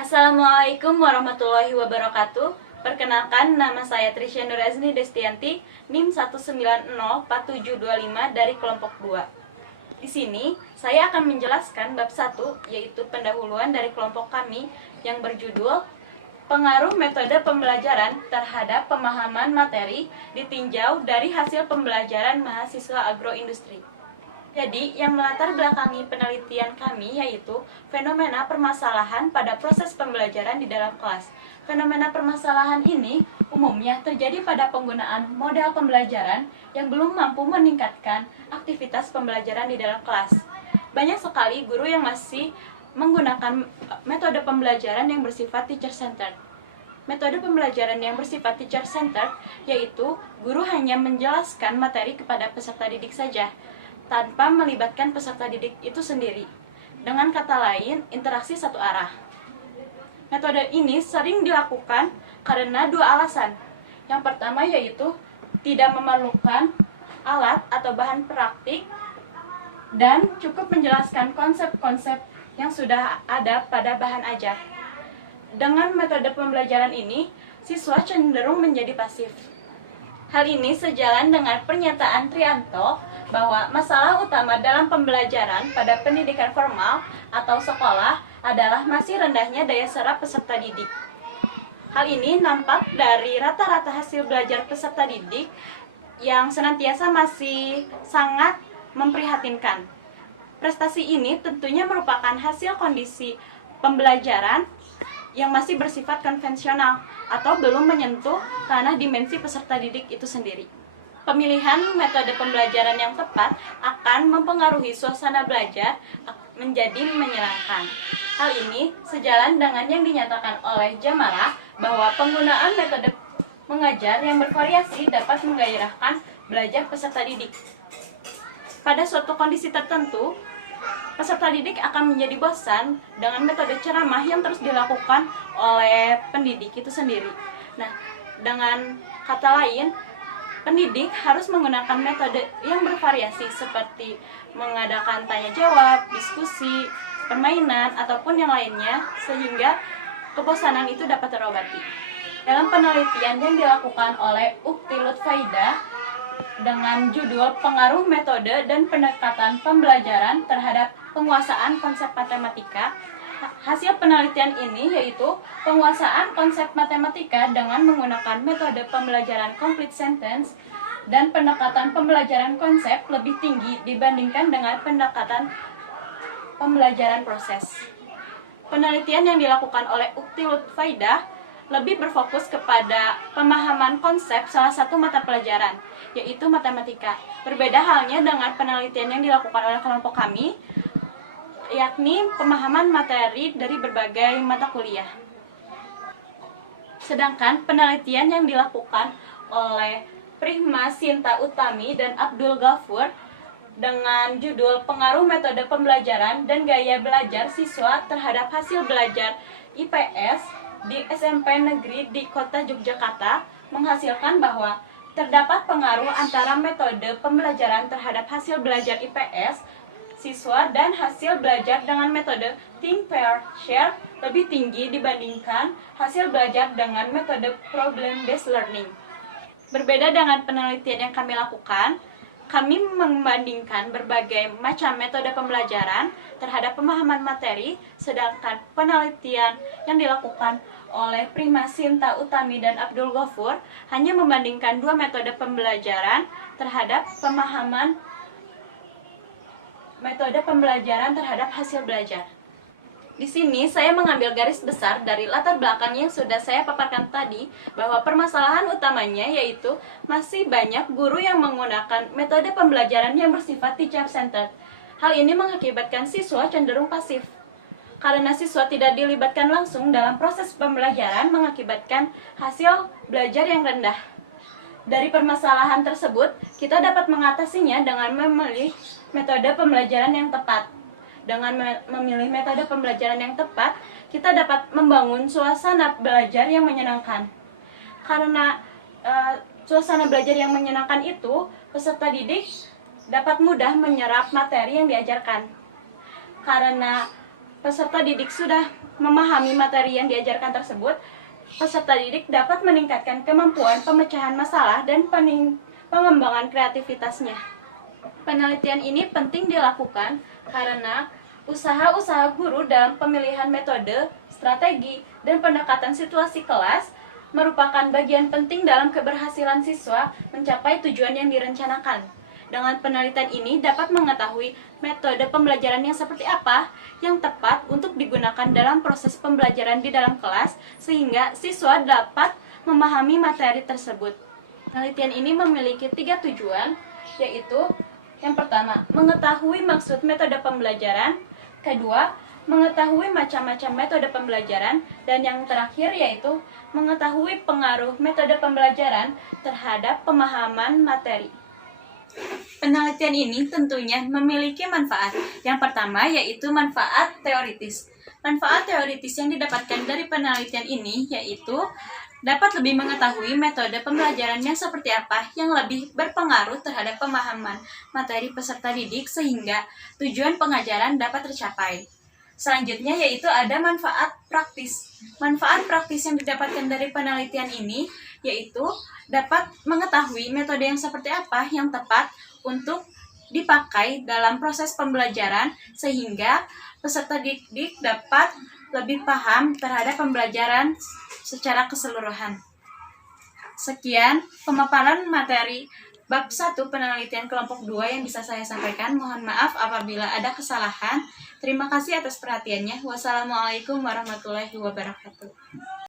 Assalamualaikum warahmatullahi wabarakatuh. Perkenalkan, nama saya Trisha Nurazni Destianti, NIM 1904725 dari kelompok 2. Di sini, saya akan menjelaskan bab 1, yaitu pendahuluan dari kelompok kami yang berjudul Pengaruh Metode Pembelajaran terhadap Pemahaman Materi ditinjau dari hasil pembelajaran mahasiswa agroindustri. Jadi, yang melatar belakangi penelitian kami yaitu fenomena permasalahan pada proses pembelajaran di dalam kelas. Fenomena permasalahan ini umumnya terjadi pada penggunaan model pembelajaran yang belum mampu meningkatkan aktivitas pembelajaran di dalam kelas. Banyak sekali guru yang masih menggunakan metode pembelajaran yang bersifat teacher-centered. Metode pembelajaran yang bersifat teacher-centered yaitu guru hanya menjelaskan materi kepada peserta didik saja, tanpa melibatkan peserta didik itu sendiri. Dengan kata lain, interaksi satu arah. Metode ini sering dilakukan karena dua alasan. Yang pertama yaitu tidak memerlukan alat atau bahan praktik dan cukup menjelaskan konsep-konsep yang sudah ada pada bahan ajar. Dengan metode pembelajaran ini, siswa cenderung menjadi pasif. Hal ini sejalan dengan pernyataan Trianto bahwa masalah utama dalam pembelajaran pada pendidikan formal atau sekolah adalah masih rendahnya daya serap peserta didik. Hal ini nampak dari rata-rata hasil belajar peserta didik yang senantiasa masih sangat memprihatinkan. Prestasi ini tentunya merupakan hasil kondisi pembelajaran yang masih bersifat konvensional atau belum menyentuh ranah dimensi peserta didik itu sendiri. Pemilihan metode pembelajaran yang tepat akan mempengaruhi suasana belajar menjadi menyenangkan. Hal ini sejalan dengan yang dinyatakan oleh Jamara bahwa penggunaan metode mengajar yang bervariasi dapat menggairahkan belajar peserta didik. Pada suatu kondisi tertentu, peserta didik akan menjadi bosan dengan metode ceramah yang terus dilakukan oleh pendidik itu sendiri. Nah, dengan kata lain, pendidik harus menggunakan metode yang bervariasi seperti mengadakan tanya jawab, diskusi, permainan, ataupun yang lainnya sehingga kebosanan itu dapat terobati. Dalam penelitian yang dilakukan oleh Ukti Lutfaida dengan judul Pengaruh Metode dan Pendekatan Pembelajaran terhadap Penguasaan Konsep Matematika, hasil penelitian ini yaitu penguasaan konsep matematika dengan menggunakan metode pembelajaran complete sentence dan pendekatan pembelajaran konsep lebih tinggi dibandingkan dengan pendekatan pembelajaran proses. Penelitian yang dilakukan oleh Ukti Lutfaida lebih berfokus kepada pemahaman konsep salah satu mata pelajaran, yaitu matematika. Berbeda halnya dengan penelitian yang dilakukan oleh kelompok kami, yakni pemahaman materi dari berbagai mata kuliah. Sedangkan penelitian yang dilakukan oleh Prihma Sinta Utami dan Abdul Ghafur dengan judul Pengaruh Metode Pembelajaran dan Gaya Belajar Siswa terhadap Hasil Belajar IPS di SMP Negeri di Kota Yogyakarta menghasilkan bahwa terdapat pengaruh antara metode pembelajaran terhadap hasil belajar IPS siswa dan hasil belajar dengan metode Think, Pair, Share lebih tinggi dibandingkan hasil belajar dengan metode Problem Based Learning. Berbeda dengan penelitian yang kami lakukan, kami membandingkan berbagai macam metode pembelajaran terhadap pemahaman materi, sedangkan penelitian yang dilakukan oleh Prima Sinta Utami dan Abdul Ghafur hanya membandingkan dua metode pembelajaran terhadap metode pembelajaran terhadap hasil belajar. Di sini saya mengambil garis besar dari latar belakang yang sudah saya paparkan tadi bahwa permasalahan utamanya yaitu masih banyak guru yang menggunakan metode pembelajaran yang bersifat teacher-centered. Hal ini mengakibatkan siswa cenderung pasif. Karena siswa tidak dilibatkan langsung dalam proses pembelajaran mengakibatkan hasil belajar yang rendah. Dari permasalahan tersebut, kita dapat mengatasinya dengan memilih metode pembelajaran yang tepat. Dengan memilih metode pembelajaran yang tepat, kita dapat membangun suasana belajar yang menyenangkan. Karena suasana belajar yang menyenangkan itu, peserta didik dapat mudah menyerap materi yang diajarkan. Karena peserta didik sudah memahami materi yang diajarkan tersebut, peserta didik dapat meningkatkan kemampuan pemecahan masalah dan pengembangan kreativitasnya. Penelitian ini penting dilakukan karena usaha-usaha guru dalam pemilihan metode, strategi, dan pendekatan situasi kelas merupakan bagian penting dalam keberhasilan siswa mencapai tujuan yang direncanakan. Dengan penelitian ini dapat mengetahui metode pembelajaran yang seperti apa yang tepat untuk digunakan dalam proses pembelajaran di dalam kelas sehingga siswa dapat memahami materi tersebut. Penelitian ini memiliki 3 tujuan, yaitu yang pertama, mengetahui maksud metode pembelajaran, kedua, mengetahui macam-macam metode pembelajaran, dan yang terakhir yaitu mengetahui pengaruh metode pembelajaran terhadap pemahaman materi. Penelitian ini tentunya memiliki manfaat. Yang pertama yaitu manfaat teoritis. Manfaat teoritis yang didapatkan dari penelitian ini yaitu dapat lebih mengetahui metode pembelajaran yang seperti apa yang lebih berpengaruh terhadap pemahaman materi peserta didik sehingga tujuan pengajaran dapat tercapai. Selanjutnya yaitu ada manfaat praktis. Manfaat praktis yang didapatkan dari penelitian ini yaitu dapat mengetahui metode yang seperti apa yang tepat untuk dipakai dalam proses pembelajaran sehingga peserta didik dapat lebih paham terhadap pembelajaran secara keseluruhan. Sekian pemaparan materi Bab 1 penelitian kelompok 2 yang bisa saya sampaikan. Mohon maaf apabila ada kesalahan. Terima kasih atas perhatiannya. Wassalamualaikum warahmatullahi wabarakatuh.